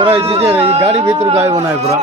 করাই দিছে এই গাড়ি ভিতর গাইব না পুরা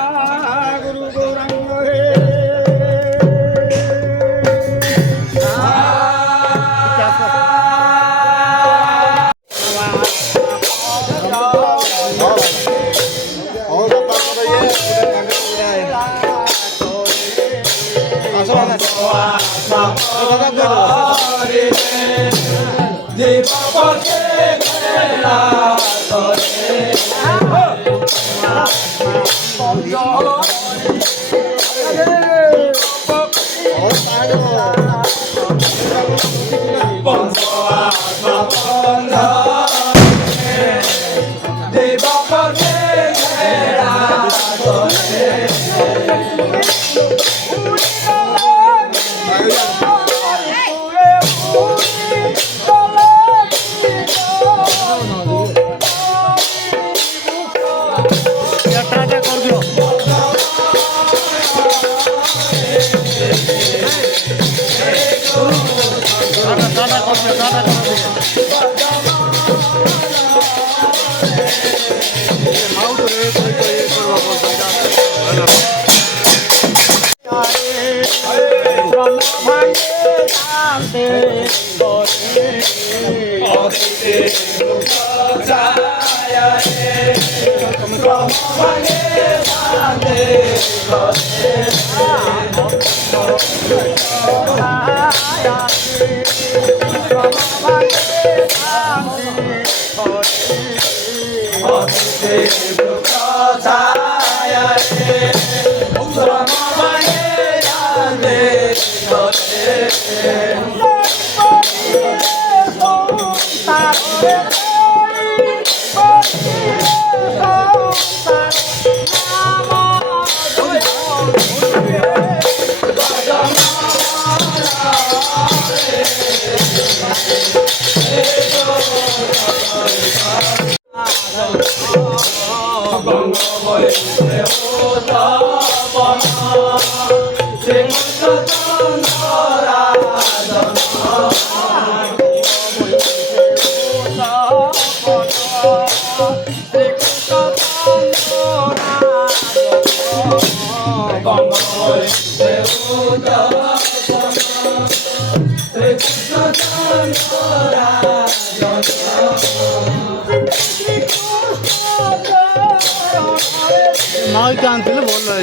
মাইক আনছিল বললো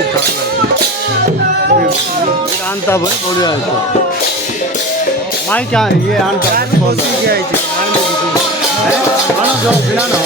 আনতা বলে বলে আসতো মাইক ইয়ে আনতা বললো না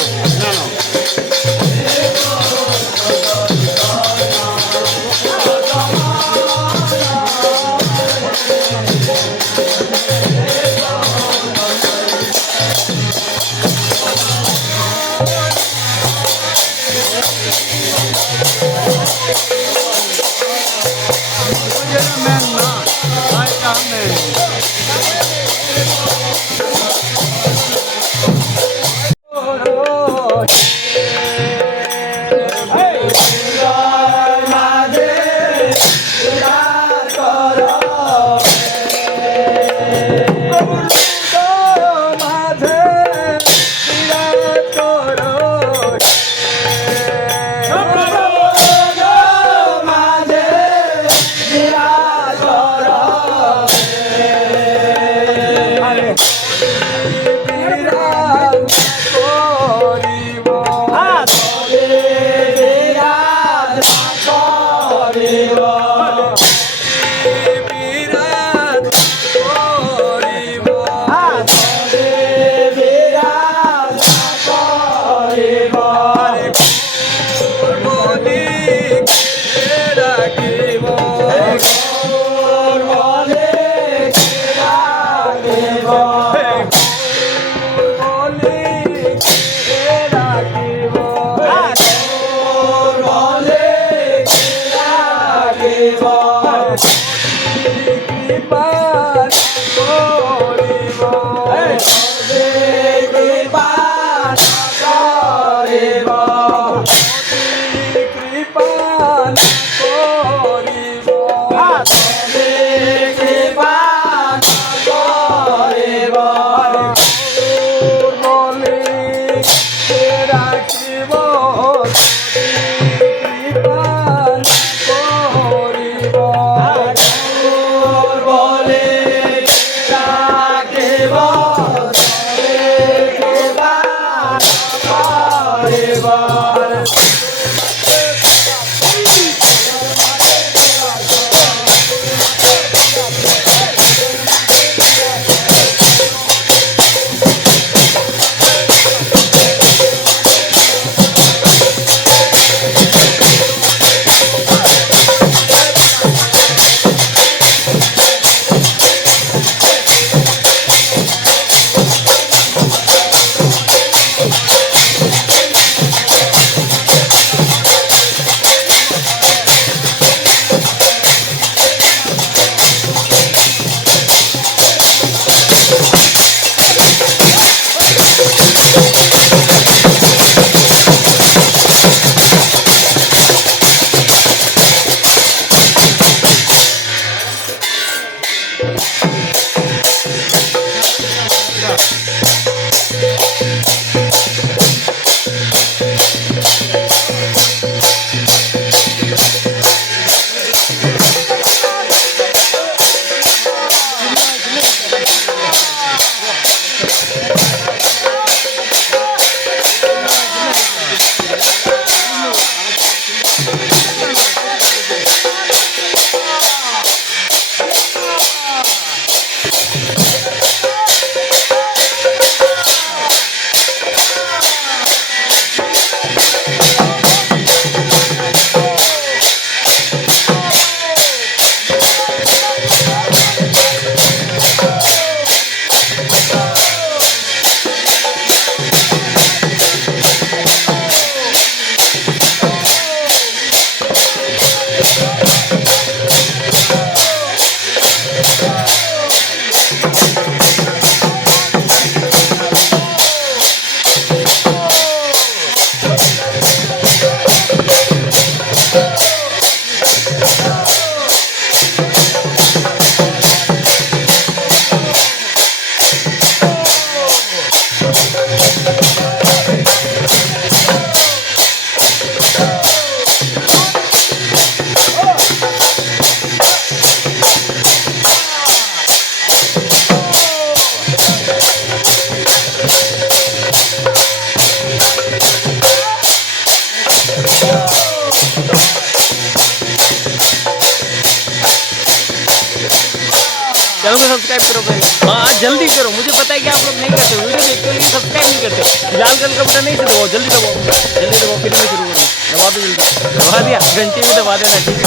चैनल को सब्सक्राइब करो पहले। हाँ जल्दी करो, मुझे पता है कि आप लोग नहीं करते, वीडियो देखते हो लेकिन सब्सक्राइब नहीं करते। लाल कलर का बटन नहीं से दबाओ, जल्दी दबाओ, जल्दी दबाओ, फिर मैं शुरू करूँ। दबा दो जल्दी, दबा दिया, घंटी भी दबा देना, ठीक है।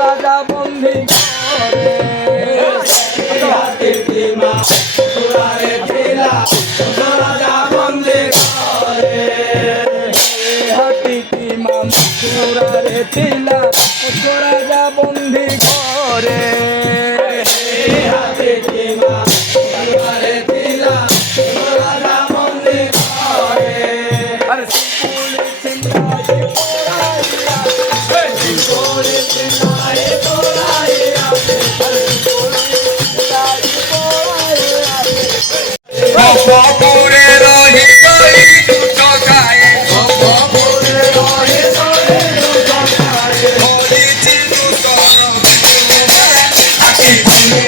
রাজা বন্দী করে রাজা বন্দী করে হাতি মাম সুরারে তিলা রাজা বন্দী করে হাতি মাম সুরারে তিলা রাজা বন্দী করে আর পুলিশ চিন্তায় Popure rohi goi tokaye Popure rohi goi tokaye Holi chinu tono Aki chinu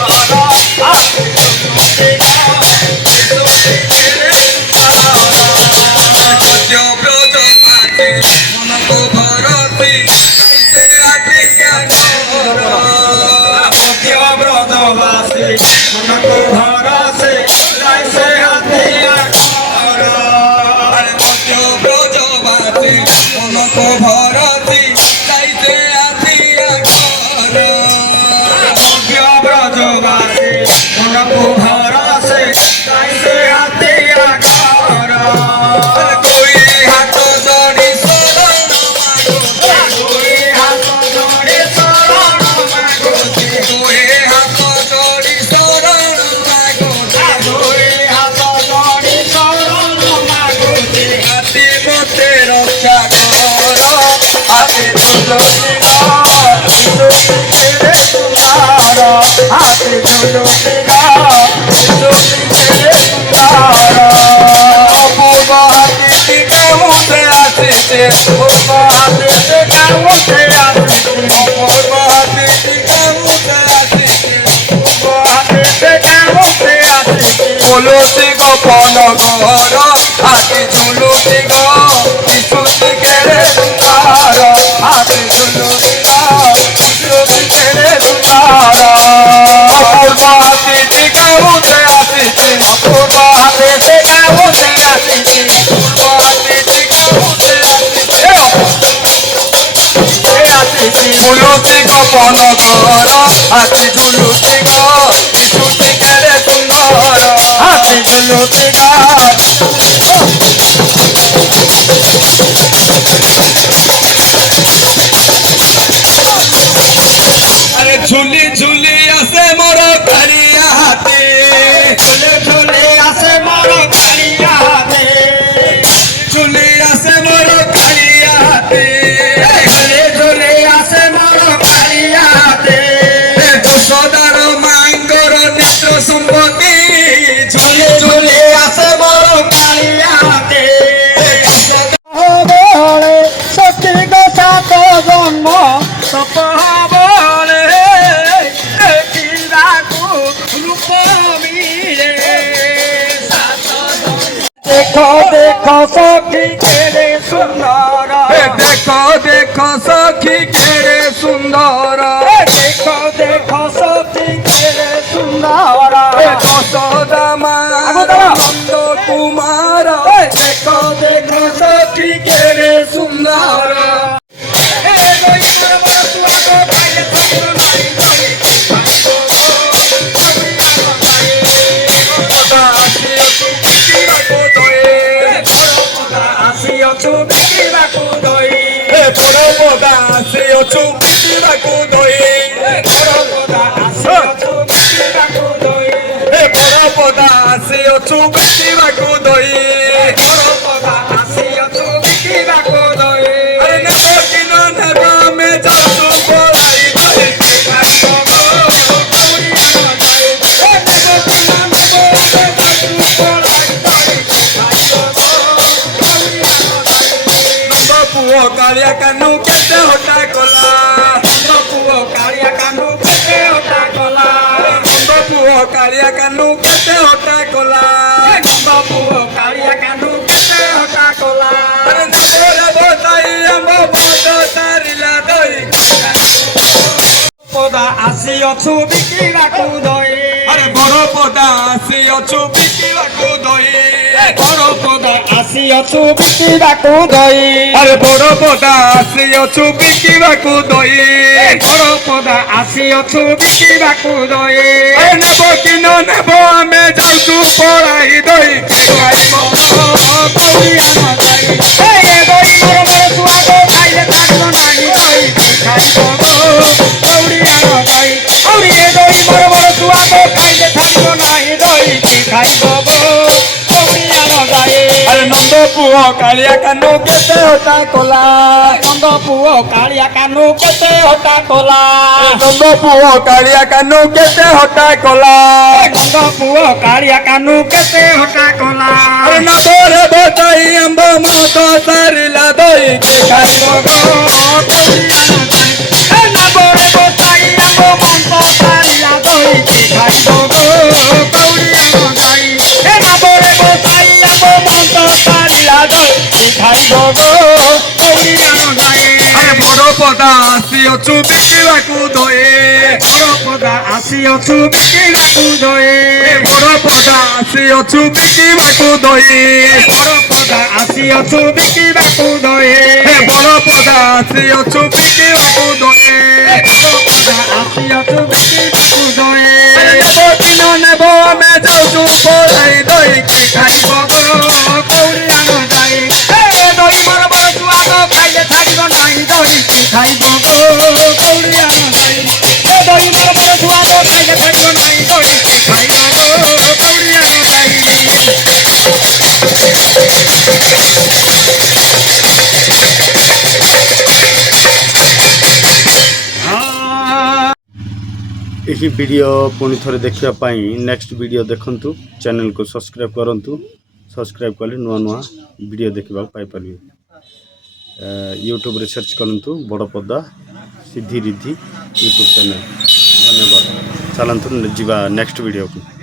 Thank you. ঝুলুতে গা ঝুলুতে কেড়ে সুন্দর অপূর্ব হাতিটি কাউতে আসিছে পূর্ব হাতে কাউতে আসিছে অপূর্ব হাতিটি কাউতে আসিছে পূর্ব হাতে কাউতে আসিছে তুলসী গোপন ঘর হাতি ঝুলুতি গো শিশুটি কেড়ে সুন্দর হাতে ঝুলুতে গা ঝুলুতে কেড়ে সুন্দর অপূর্ব হাতিটি কাউতে আসিছে পূর্ব হাতে কাউতে আসিছে অপূর্ব হাতিটি কাউতে আসিছে তুলসী গোপন ঘর হাতি ঝুলুতি গো শিশুটি কেড়ে সুন্দর হাতে ঝুলুতে গা আরে ঝুলি ঝুলি আসে মোর কালিয়া হাতে ঝুলে ঝুলে আসে মোর কালিয়া হাতে ঝুলি আসে মোর কালিয়া হাতে ঝুলে ঝুলে আসে মোর কালিয়া হাতে যশোদার মাঙ্গর নিত্য সম্পত্তি ঝুলি ঝুলে আসে মোর কালিয়া হাতে সত্যি কথা তো জন্ম তপবলে দেখিলাকু রূপ মিলে দেখো দেখো সখী কেড়ে সুন্দর দেখো দেখো সখী কেড়ে সুন্দর দেখো দেখো সখী কেড়ে সুন্দর যশোদা মাঙ্গর নন্দ কুমার দেখো দেখো সখী কেড়ে সুন্দর পরপদা আসে অচু পিটিবাকু দই পরপদা আসে অচু পিটিবাকু দই আরে নেব কিন নেব মে যাচু পড়াই দই পুଅ କାଳିଆ କାନୁ କେତେ ହଟା କଲା ପୁଅ କାଳିଆ କାନୁ କେତେ ହଟା କଲା ପୁଅ କାଳିଆ କାନୁ କେତେ ହଟା କଲା ପୁଅ କାଳିଆ କାନୁ କେତେ ହଟା କଲା ଆରେ ନବର ବତାଇ ଆମ୍ବ ବଦ ସାରିଲା ଦଇ ପଦା ଆସି ଅଛୁ ବିକିବାକୁ ଦଇ ଆରେ ବଡ଼ ପଦା ଆସି ଅଛୁ ବିକିବାକୁ ଦଇ ବଡ଼ ପଦା ଆସି ଅଛୁ ବିକିବାକୁ ଦଇ ଆରେ ବଡ଼ ପଦା ଆସି ଅଛୁ ବିକିବାକୁ ଦଇ ବଡ଼ ପଦା ଆସି ଅଛୁ ବିକିବାକୁ ଦଇ ଆରେ ନେବ କି ନ ନେବ ଆମେ ଯାଉଛୁ ପଳାଇ ଦଇ ଖାଇବ କଉରିଆ ନ ଯାଇ ଏ ଦଇ ମୋର ମୋର ଛୁଆକୁ ଖାଇଲେ ଛାଡ଼ିବ ନାହିଁ ଦଇ ଖାଇବ କଉରିଆ ନ ଯାଇ ଆହୁରି ଏ ଦଇ ମୋର ମୋର ଛୁଆକୁ ଖାଇଲେ ଛାଡ଼ିବ ନାହିଁ ଦଇ ଖାଇବ କଉରିଆ ନ ଯାଇ ଆରେ ନନ୍ଦ ପୁଅ କାଳିଆ କାନୁ କେତେ ହଟା କଲା ନନ୍ଦ ପୁଅ କାଳିଆ କାନୁ କେତେ ହଟା କଲା ନନ୍ଦ ପୁଅ କାଳିଆ କାନୁ କେତେ ହଟା କଲା ନନ୍ଦ ପୁଅ କାଳିଆ କାନୁ କେତେ ହଟା କଲା ଆରେ ନବରେ ବତାଇ ଆମ୍ବ ମଦ ସାରିଲା ଦଇ ଖାଇବ କଉରିଆ ନ ଯାଇ ଏ ନବରେ ବସାଇ ଆମ୍ବ ମନ୍ତ ସାରିଲା ଦଇ ଖାଇବ କଉରିଆ ନ ଯାଇ ଏ ନବରେ ବସାଇ ଆମ୍ବ ମନ୍ତ ସାରିଲା ଦଇ ଖାଇବ କଉରିଆ ନ ଯାଇ ଆରେ ବଡ଼ ପଦା ଆସି ଅଛୁ ବିକିବାକୁ ଦଇ ବଡ଼ ପଦା ଆସି ଅଛୁ ବିକିବାକୁ ଦଇ ବଡ଼ ପଦା ଆସି ଅଛୁ ବିକିବାକୁ ଦଇ ବଡ଼ ପଦା ଆସି ଅଛୁ ବିକିବାକୁ ଦଇ ବଡ଼ ପଦା ଆସି ଅଛୁ ବିକିବାକୁ ଦଇ ବଡ଼ ପଦା ଆସି ଅଛୁ ବିକିବାକୁ ଦଇ ନେବ କି ନ ନେବ ଆମେ ଯାଉଛୁ ପଳାଇ ଦଇ ଖାଇବ କଉରିଆ ନ ଯାଇ ଏ ଦଇ ମୋର ମୋର ଛୁଆକୁ ଖାଇଲେ ଛାଡ଼ିବ ନାହିଁ ଦଇ ଖାଇବ କଉରିଆ ନ ଯାଇ ଏ ଦଇ ମୋର ମୋର ଛୁଆକୁ ଖାଇଲେ ଛାଡ଼ିବ ନାହିଁ ଦଇ ଖାଇବ କଉରିଆ ନ ଯାଇ ही वीडियो पुणी थोड़े देखा नेक्स्ट वीडियो देखंतु चैनल को सब्सक्राइब करंतु सब्सक्राइब कले नुआ नुआ वीडियो देखा पाइपर यूट्यूब रे सर्च करंतु बड़ पदा सिद्धि रिद्धि यूट्यूब चैनल। धन्यवाद। चलतु जीवा नेक्स्ट वीडियो को।